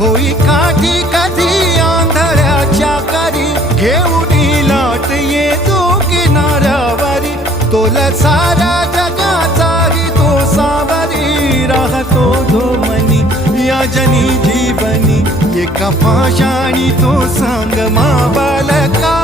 होई काठी कधी आंधळ्याच्या करी, घेऊन लाट येतो किनाऱ्यावरी, तोला सारा जगाचाही तो सावरी, राहतो धोमनी या जनी जीवनी, एका पाशाणी तो संग मा बालका.